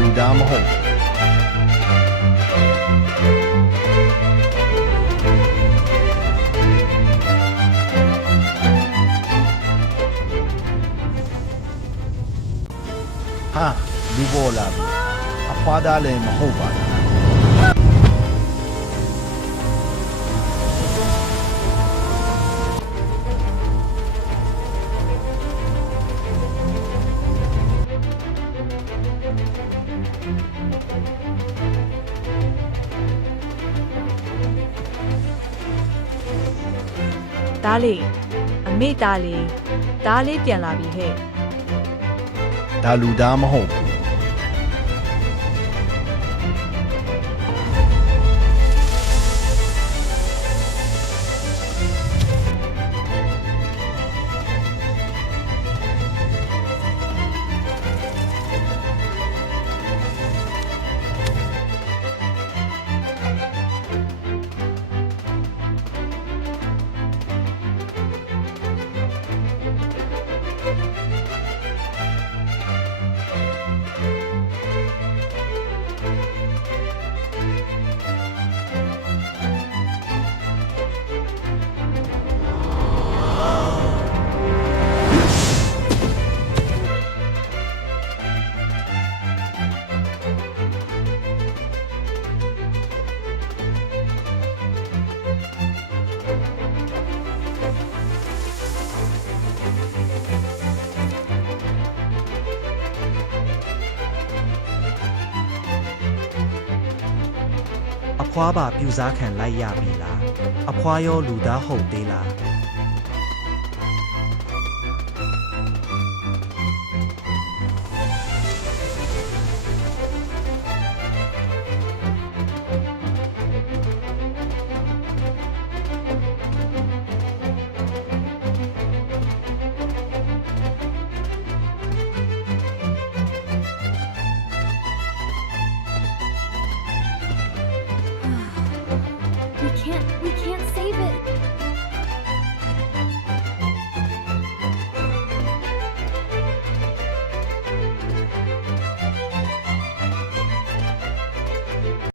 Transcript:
လူသားမဟုတ်ဟာလူပေါ်လာပြီအဖွားသားလည်းမဟုတ်ပါဘူးဒါလေးအမေဒါလေးပြန်လာပြီဟဲ့ ဒါလူသားမဟုတ်ဘူးအဖွားပါပြူစားခံလိုက်ရပြီလားအဖွားရောလူသားဟုတ်သေးလား